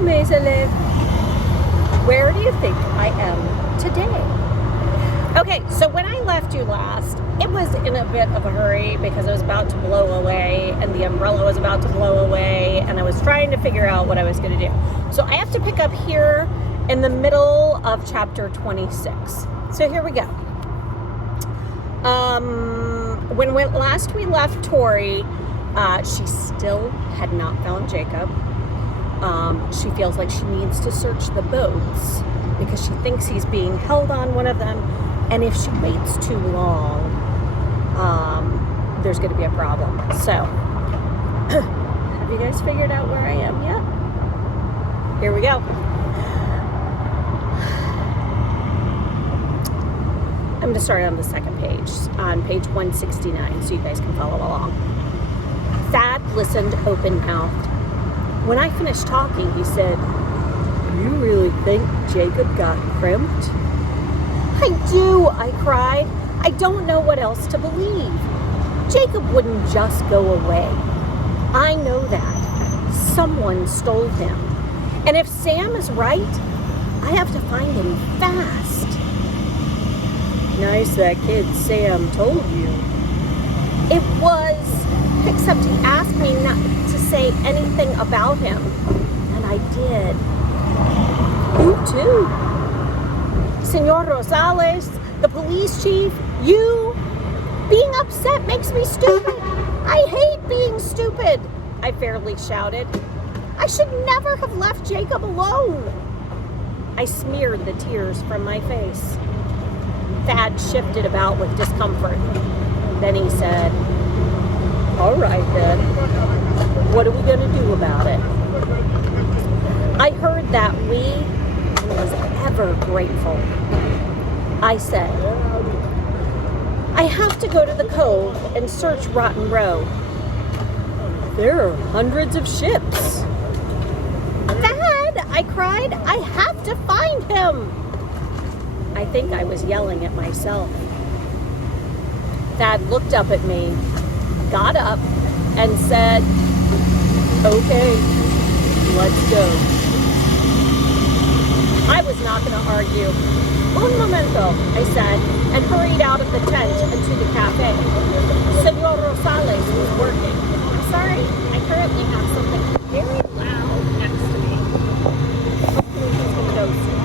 mes élèves. Where do you think I am today? Okay, so when I left you last, it was in a bit of a hurry because it was about to blow away and the umbrella was about to blow away and I was trying to figure out what I was going to do. So I have to pick up here in the middle of chapter 26. So here we go. When last we left Tori, she still had not found Jacob. She feels like she needs to search the boats because she thinks he's being held on one of them. And if she waits too long, there's going to be a problem. So, have you guys figured out where I am yet? Here we go. I'm going to start on the second page, on page 169, so you guys can follow along. Thad listened open-mouthed. When I finished talking, he said, "You really think Jacob got crimped?" "I do," I cried. "I don't know what else to believe. Jacob wouldn't just go away. I know that. Someone stole him. And if Sam is right, I have to find him fast." "Nice that kid Sam told you." "It was, except he asked me not to say anything about him. And I did." "You too. Senor Rosales, the police chief, you. Being upset makes me stupid. I hate being stupid," I fairly shouted. "I should never have left Jacob alone." I smeared the tears from my face. Thad shifted about with discomfort. Then he said, "All right then, what are we going to do about it?" I heard that we was ever grateful. I said, "I have to go to the cove and search Rotten Row. There are hundreds of ships." "Thad," I cried, "I have to find him." I think I was yelling at myself. Thad looked up at me, got up, and said, "Okay, let's go." I was not going to argue. "Un momento," I said, and hurried out of the tent and to the cafe. Senor Rosales was working. I'm sorry, I currently have something very loud next to me. Hopefully he's going to go soon.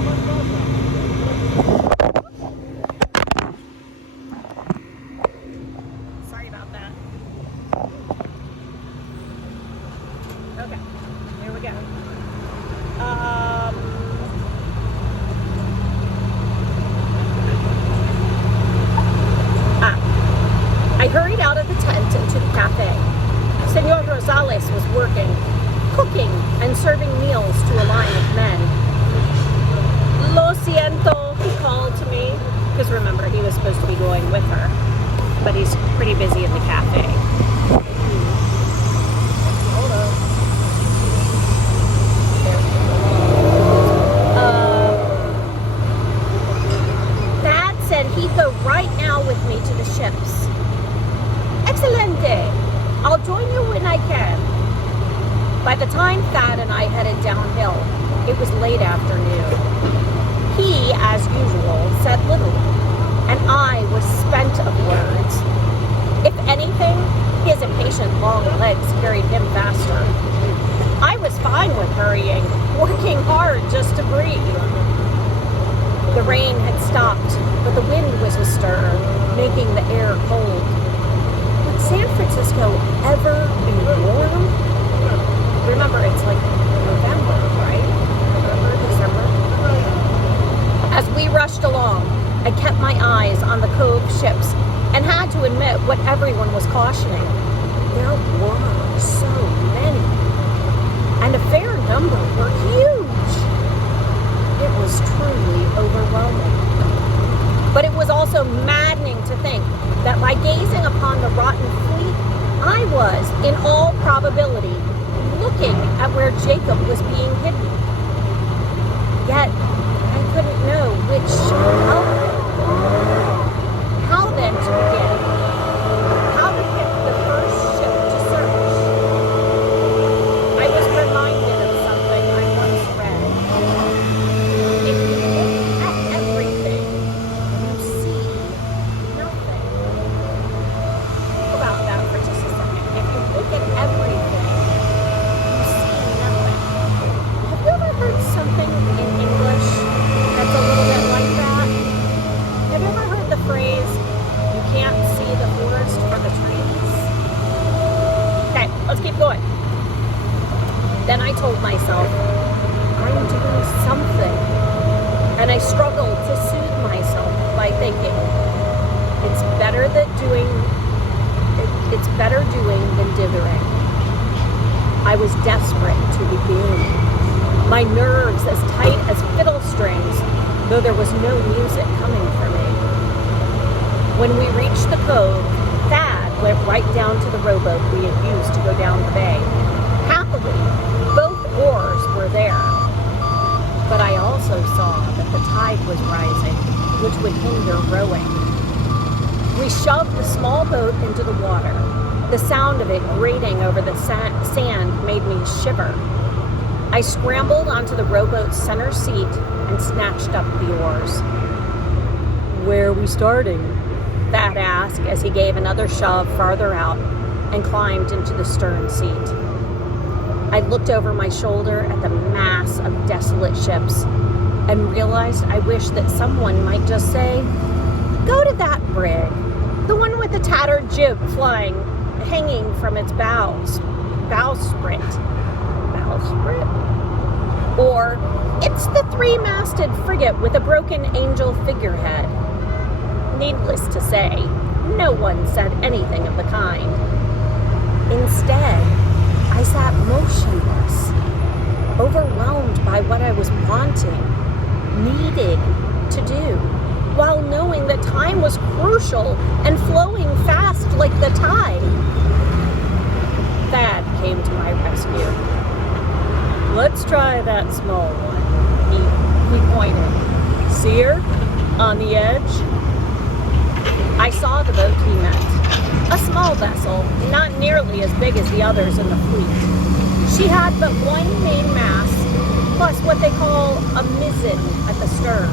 Sorry about that. Okay, here we go. I hurried out of the tent and to the cafe. Senor Rosales was working, cooking and serving meals to a line of men. "Lo siento," he called to me, because remember, he was supposed to be going with her, but he's pretty busy in the cafe. Thad said he'd go right now with me to the ships. "Excelente! I'll join you when I can." By the time Thad and I headed downhill, it was late afternoon. He, as usual, said little, and I was spent of words. If anything, his impatient long legs carried him faster. I was fine with hurrying, working hard just to breathe. The rain had stopped, but the wind was astir, making the air cold. Would San Francisco ever be warm? Remember, it's like November, right? November, December. As we rushed along, I kept my eyes on the cove ships and had to admit what everyone was cautioning. There were so many, and a fair number were huge. It was truly overwhelming. But it was also maddening to think that by gazing upon the rotten fleet, I was, in all probability, looking at where Jacob was being hidden. Yet, I couldn't know which outlet. How then to begin? How to pick the first ship to search? I was reminded of something I once Then I told myself, I'm doing something. And I struggled to soothe myself by thinking, it's better doing than dithering. I was desperate to begin. My nerves as tight as fiddle strings, though there was no music coming for me. When we reached the cove, Thad went right down to the rowboat we had used to go down the bay. Happily, both oars were there. But I also saw that the tide was rising, which would hinder rowing. We shoved the small boat into the water. The sound of it grating over the sand made me shiver. I scrambled onto the rowboat's center seat and snatched up the oars. "Where are we starting?" Thad asked as he gave another shove farther out and climbed into the stern seat. I looked over my shoulder at the mass of desolate ships and realized I wished that someone might just say, "Go to that brig, the one with the tattered jib hanging from its bowsprit. Or, it's the three-masted frigate with a broken angel figurehead." Needless to say, no one said anything of the kind. Instead, I sat motionless, overwhelmed by what I was wanting, needing to do, while knowing that time was crucial and flowing fast like the tide. Thad came to my rescue. "Let's try that small one," he pointed. "See her? On the edge?" I saw the boat he meant. A small vessel, not nearly as big as the others in the fleet. She had but one main mast, plus what they call a mizzen at the stern.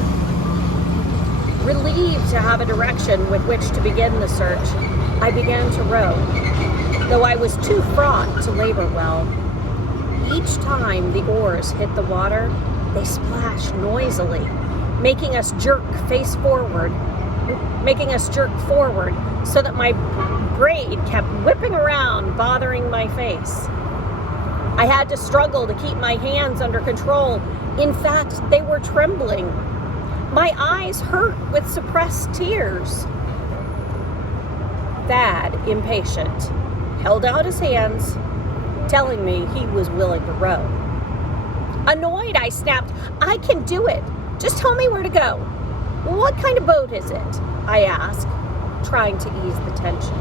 Relieved to have a direction with which to begin the search, I began to row, though I was too fraught to labor well. Each time the oars hit the water, they splashed noisily, making us jerk forward so that my braid kept whipping around, bothering my face. I had to struggle to keep my hands under control. In fact, they were trembling. My eyes hurt with suppressed tears. Thad, impatient, held out his hands, telling me he was willing to row. Annoyed, I snapped, "I can do it. Just tell me where to go." "What kind of boat is it?" I asked, trying to ease the tension.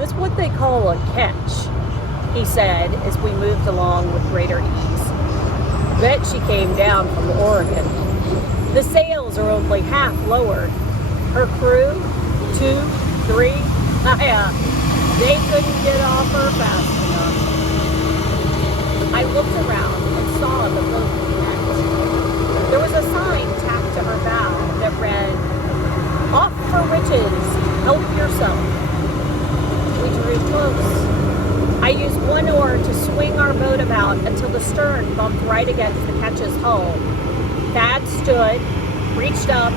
"It's what they call a ketch," he said as we moved along with greater ease. "Bet she came down from Oregon. The sails are only half lowered. Her crew, 2, 3, they couldn't get off her fast enough." I looked around and saw the boat we meant. There was a sign tacked to her bow that read, "Off for riches, help yourself." We drew close. I used one oar to swing our boat about until the stern bumped right against the ketch's hull. Thad stood, reached up,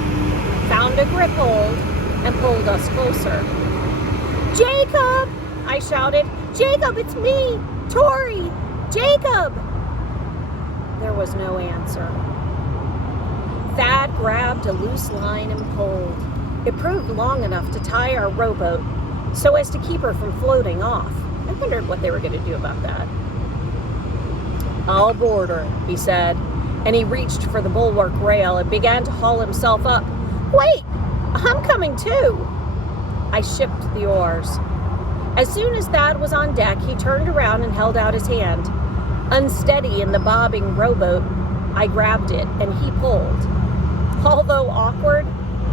found a grip hold, and pulled us closer. "Jacob!" I shouted. "Jacob, it's me! Tori! Jacob!" There was no answer. Thad grabbed a loose line and pulled. It proved long enough to tie our rowboat so as to keep her from floating off. I wondered what they were going to do about that. "I'll board her," he said, and he reached for the bulwark rail and began to haul himself up. "Wait, I'm coming too." I shipped the oars. As soon as Thad was on deck, he turned around and held out his hand. Unsteady in the bobbing rowboat, I grabbed it and he pulled. Although awkward,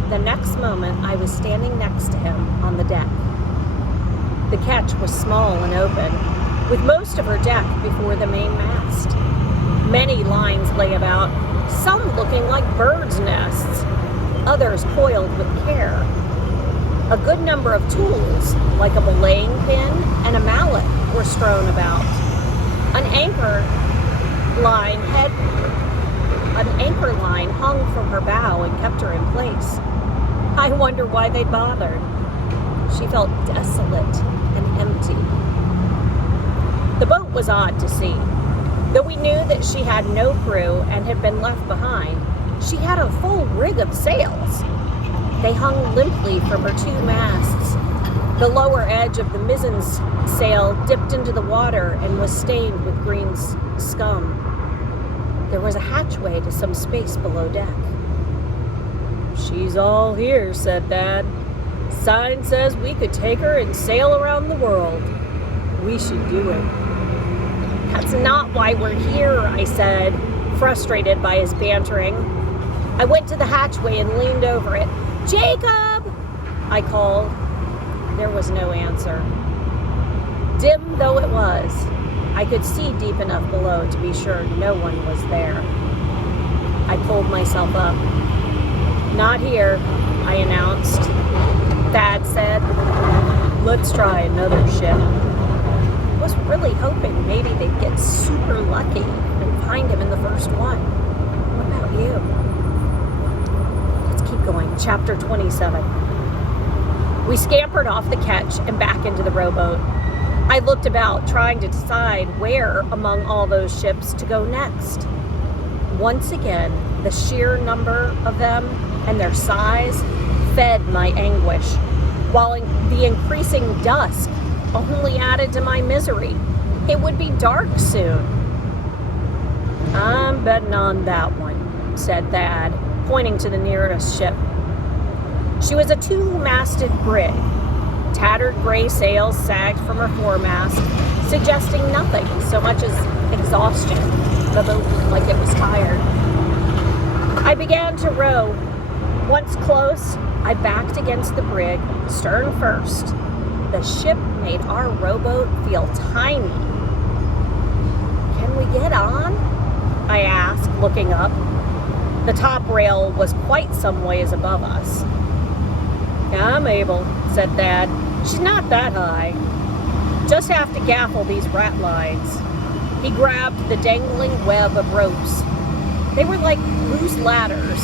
the next moment I was standing next to him on the deck. The ketch was small and open, with most of her deck before the main mast. Many lines lay about, some looking like birds' nests, others coiled with care. A good number of tools, like a belaying pin and a mallet, were strewn about. An anchor line hung from her bow and kept her in place. I wonder why they'd bothered. She felt desolate and empty. The boat was odd to see. Though we knew that she had no crew and had been left behind, she had a full rig of sails. They hung limply from her two masts. The lower edge of the mizzen sail dipped into the water and was stained with green scum. There was a hatchway to some space below deck. "She's all here," said Dad. "Sign says we could take her and sail around the world. We should do it." "That's not why we're here," I said, frustrated by his bantering. I went to the hatchway and leaned over it. "Jacob!" I called. There was no answer. Dim though it was, I could see deep enough below to be sure no one was there. I pulled myself up. "Not here," I announced. Dad said, "Let's try another ship." I was really hoping maybe they'd get super lucky and find him in the first one. What about you? Let's keep going. Chapter 27. We scampered off the ketch and back into the rowboat. I looked about, trying to decide where among all those ships to go next. Once again, the sheer number of them and their size fed my anguish, while the increasing dusk only added to my misery. It would be dark soon. "I'm betting on that one," said Dad, pointing to the nearest ship. She was a two-masted brig. Tattered gray sails sagged from her foremast, suggesting nothing so much as exhaustion. The boat looked like it was tired. I began to row. Once close, I backed against the brig, stern first. The ship made our rowboat feel tiny. "Can we get on?" I asked, looking up. The top rail was quite some ways above us. "I'm able," said Dad. "She's not that high. Just have to gaffle these rat lines." He grabbed the dangling web of ropes. They were like loose ladders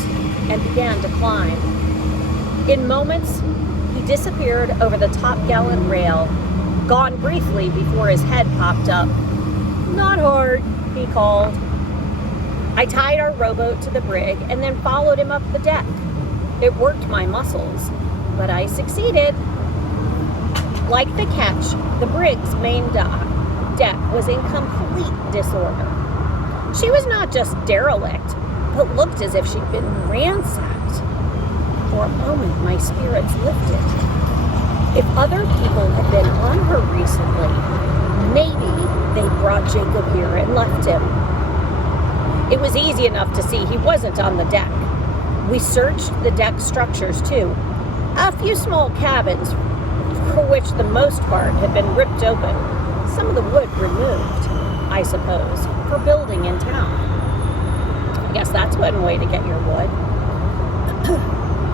and began to climb. In moments, he disappeared over the top-gallant rail, gone briefly before his head popped up. "Not hard," he called. I tied our rowboat to the brig and then followed him up the deck. It worked my muscles, but I succeeded. Like the ketch, the brig's main deck was in complete disorder. She was not just derelict, but looked as if she'd been ransacked. For a moment, my spirits lifted. If other people had been on her recently, maybe they brought Jacob here and left him. It was easy enough to see he wasn't on the deck. We searched the deck structures too. A few small cabins, for which the most part had been ripped open. Some of the wood removed, I suppose, for building in town. I guess that's one way to get your wood.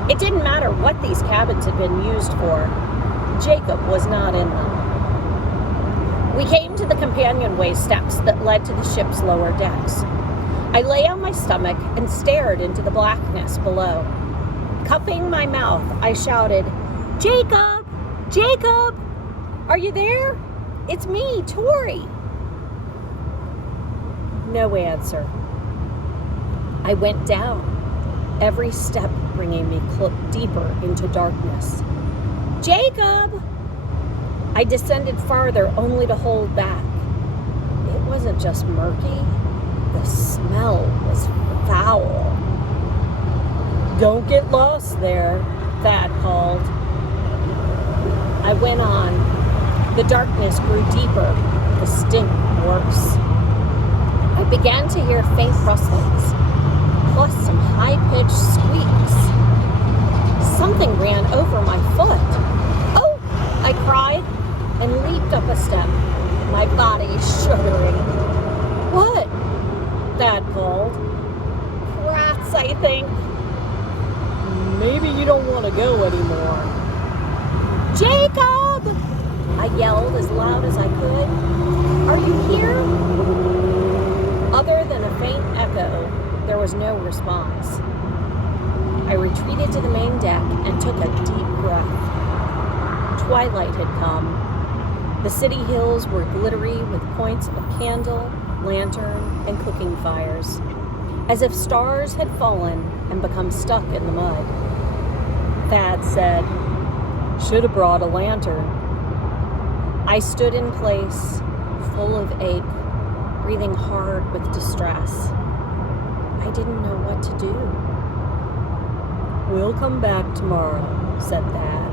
It didn't matter what these cabins had been used for. Jacob was not in them. We came to the companionway steps that led to the ship's lower decks. I lay on my stomach and stared into the blackness below. Cupping my mouth, I shouted, "Jacob! Jacob! Are you there? It's me, Tori." No answer. I went down, every step bringing me deeper into darkness. "Jacob!" I descended farther only to hold back. It wasn't just murky. The smell was foul. "Don't get lost there," Thad called. I went on. The darkness grew deeper, the stink worse. I began to hear faint rustlings, plus some high-pitched squeaks. Something ran over my foot. "Oh!" I cried and leaped up a step, my body shuddering. "What?" Dad called. "Rats, I think." "Maybe you don't want to go anymore." "Jacob!" I yelled as loud as I could. "Are you here?" Other than a faint echo, there was no response. I retreated to the main deck and took a deep breath. Twilight had come. The city hills were glittery with points of candle, lantern, and cooking fires, as if stars had fallen and become stuck in the mud. Thad said, "Should have brought a lantern." I stood in place, full of ache, breathing hard with distress. I didn't know what to do. "We'll come back tomorrow," said Thad.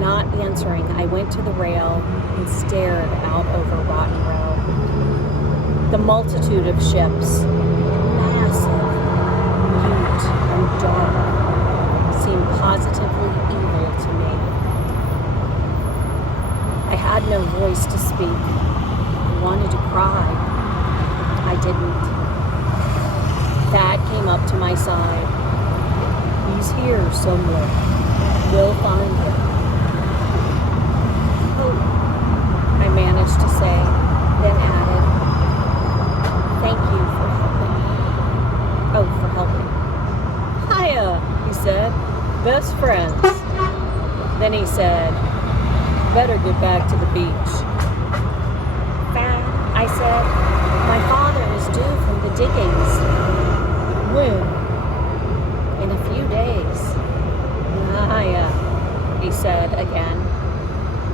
Not answering, I went to the rail and stared out over Rotten Row. The multitude of ships, massive, mute, and dark, seemed positively evil to me. I had no voice to speak. I wanted to cry. I didn't. Thad came up to my side. "He's here somewhere. We'll find him." "Oh," I managed to say, then added, "Thank you for helping." "Oh, for helping." "Hiya," he said. "Best friends." Then he said, "Better get back to the beach." "Thad," I said, "my father is due from the diggings." "When?" "In a few days." "Hiya," he said again.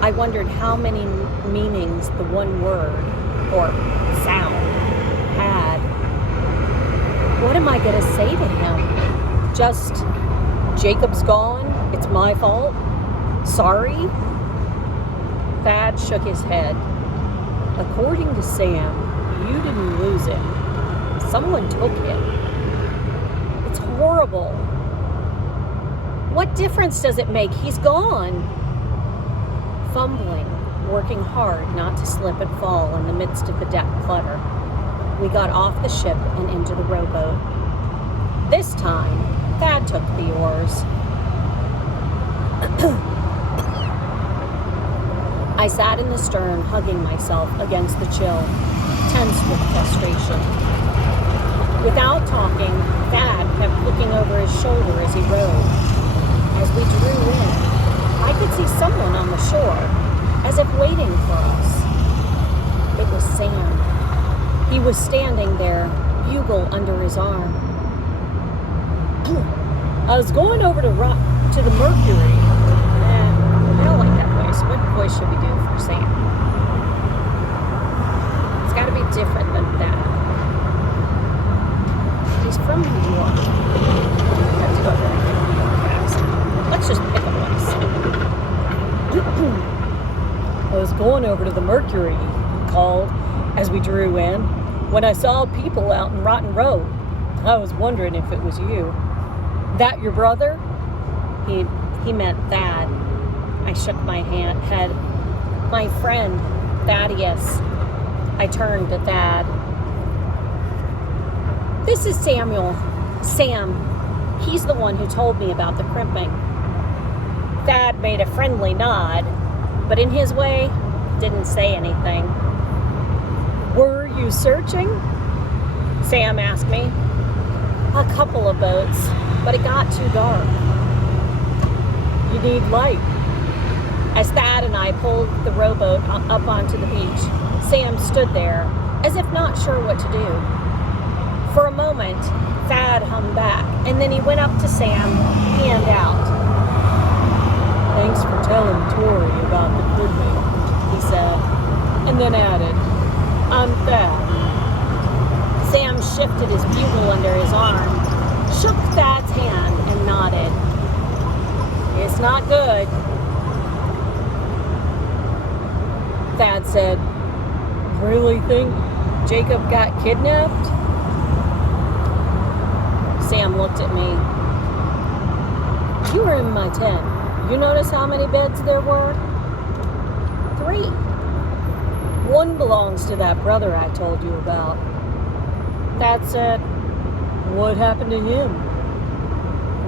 I wondered how many meanings the one word, or sound, had. What am I going to say to him? Just, "Jacob's gone, it's my fault? Sorry?" Thad shook his head. "According to Sam, you didn't lose him. Someone took him. It's horrible. What difference does it make? He's gone." Fumbling, working hard not to slip and fall in the midst of the deck clutter, we got off the ship and into the rowboat. This time, Thad took the oars. I sat in the stern, hugging myself against the chill, tense with frustration. Without talking, Thad kept looking over his shoulder as he rowed. As we drew in, I could see someone on the shore, as if waiting for us. It was Sam. He was standing there, bugle under his arm. "I was going over to the Mercury." I don't like that voice. What voice should we do for Sam? It's got to be different than that. He's from New York. Let's go there. Let's just pick a place. "I was going over to the Mercury," he called as we drew in, "when I saw people out in Rotten Row. I was wondering if it was you." "That your brother?" He meant Thad. I shook my head. "My friend, Thaddeus." I turned to Thad. "This is Samuel. Sam. He's the one who told me about the crimping." Thad made a friendly nod, but in his way, didn't say anything. "Were you searching?" Sam asked me. "A couple of boats, but it got too dark." "You need light." As Thad and I pulled the rowboat up onto the beach, Sam stood there, as if not sure what to do. For a moment, Thad hung back, and then he went up to Sam, hand out. "Thanks for telling Tori about the crimping," he said, and then added, "I'm Thad." Sam shifted his bugle under his arm, shook Thad's hand, and nodded. "It's not good." Thad said, "Really think Jacob got kidnapped?" Sam looked at me. "You were in my tent. You notice how many beds there were?" 3. "One belongs to that brother I told you about." Thad said, "What happened to him?"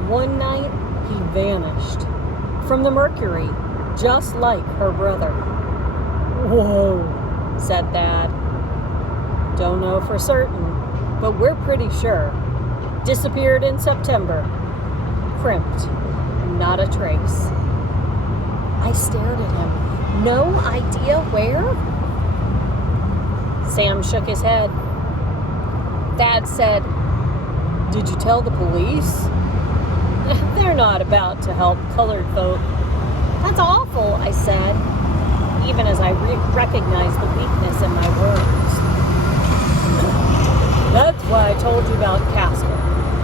"One night, he vanished. From the Mercury, just like her brother." "Whoa," said Thad. "Don't know for certain, but we're pretty sure. Disappeared in September. Crimped. Not a trace." I stared at him, No idea where? Sam shook his head. Dad said, "Did you tell the police?" "They're not about to help colored folk." "That's awful," I said, even as I recognized the weakness in my words. "That's why I told you about Castle.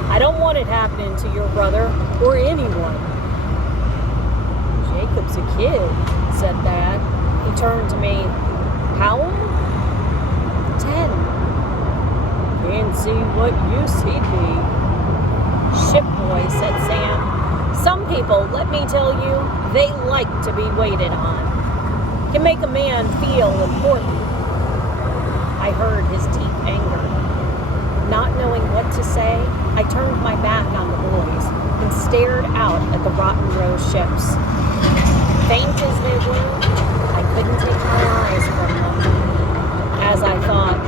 I don't want it happening to your brother or anyone." "Jacob's a kid," said Dad. He turned to me. "How old?" 10. "Can't see what use he'd be." "Ship boy," said Sam. "Some people, let me tell you, they like to be waited on. Can make a man feel important." I heard his deep anger. Not knowing what to say, I turned my back on the boys and stared out at the Rotten Row ships. Faint as they were, I couldn't take my eyes from them. As I thought,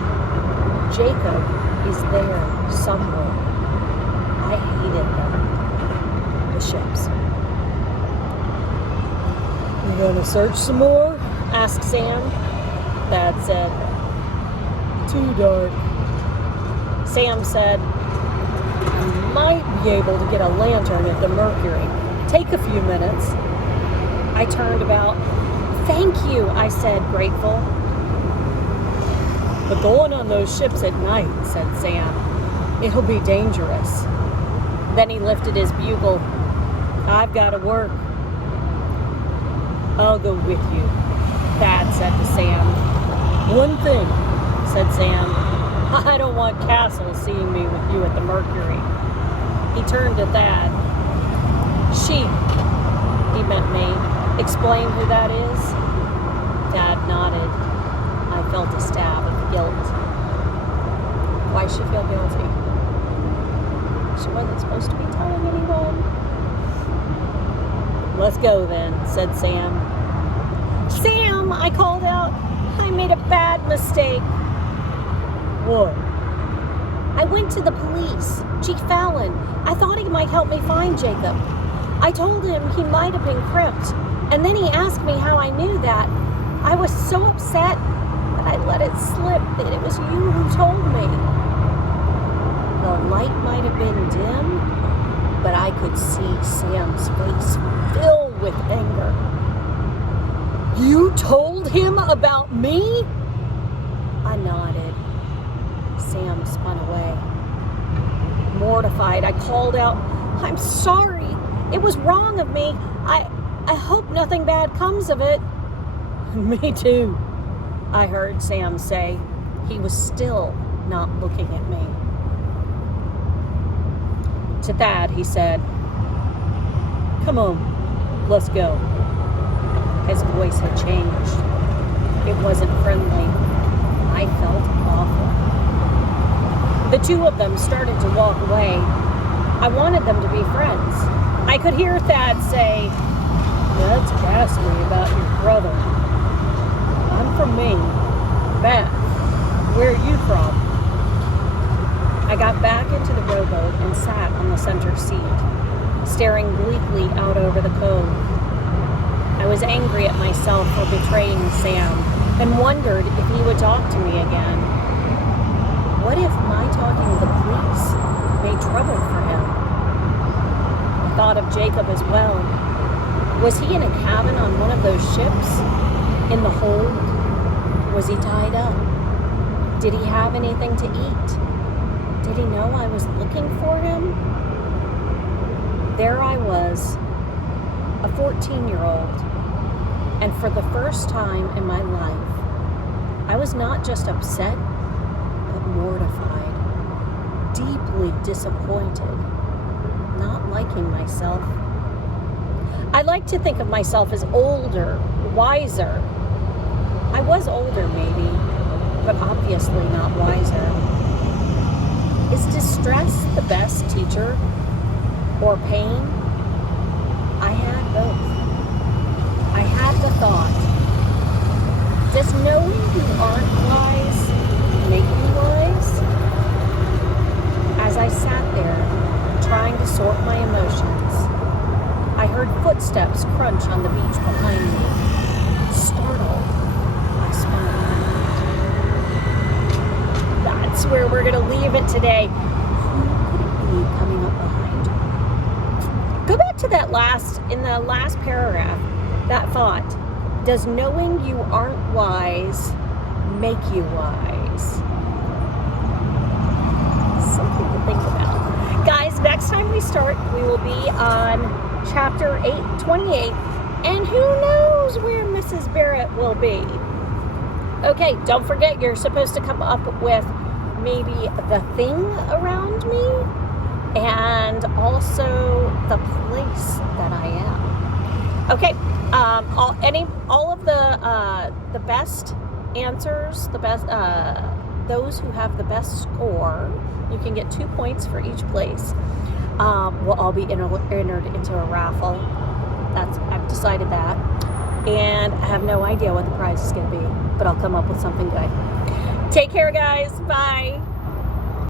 Jacob is there somewhere. I hated them. The ships. "You gonna search some more?" asked Sam. Dad said, "Too dark." Sam said, "You might be able to get a lantern at the Mercury. Take a few minutes." I turned about. "Thank you," I said, grateful. "But going on those ships at night," said Sam. "It'll be dangerous." Then he lifted his bugle. "I've got to work." "I'll go with you," Dad said to Sam. "One thing," said Sam. "I don't want Castle seeing me with you at the Mercury." He turned to Thad. "She," he meant me. "Explain who that is?" Dad nodded. I felt a stab of guilt. Why she feel guilty? She wasn't supposed to be telling anyone. "Let's go then," said Sam. "Sam," I called out, "I made a bad mistake." "What?" "I went to the police. Chief Fallon. I thought he might help me find Jacob. I told him he might have been crimped, and then he asked me how I knew that. I was so upset, but I let it slip that it was you who told me." The light might have been dim, but I could see Sam's face fill with anger. "You told him about me?" I nodded. Sam spun away. Mortified, I called out, "I'm sorry. It was wrong of me. I hope nothing bad comes of it." "Me too," I heard Sam say. He was still not looking at me. To Thad, he said, "Come on, let's go." His voice had changed. It wasn't friendly. I felt awful. The two of them started to walk away. I wanted them to be friends. I could hear Thad say, "That's ghastly about your brother." "I'm from Maine." "Beth, where are you from?" I got back into the rowboat and sat on the center seat, staring bleakly out over the cove. I was angry at myself for betraying Sam and wondered if he would talk to me again. What if my talking to the police made trouble for him? I thought of Jacob as well. Was he in a cabin on one of those ships? In the hold? Was he tied up? Did he have anything to eat? Did he know I was looking for him? There I was, a 14-year-old, and for the first time in my life, I was not just upset, but mortified, deeply disappointed, not liking myself. I like to think of myself as older, wiser. I was older, maybe, but obviously not wiser. Is distress the best teacher? Or pain? I had both. I had the thought, does knowing you aren't wise make you wise? As I sat there, trying to sort my emotions, I heard footsteps crunch on the beach behind me. where we're going to leave it today. Who could it be coming up behind? Go back to that in the last paragraph, that thought. Does knowing you aren't wise make you wise? Something to think about. Guys, next time we start, we will be on chapter 28, and who knows where Mrs. Barrett will be. Okay, don't forget, you're supposed to come up with maybe the thing around me and also the place that I am. Okay, all of the best answers, those who have the best score, you can get 2 points for each place. Will all be entered into a raffle. I've decided that, and I have no idea what the prize is going to be, but I'll come up with something good. Take care, guys. Bye.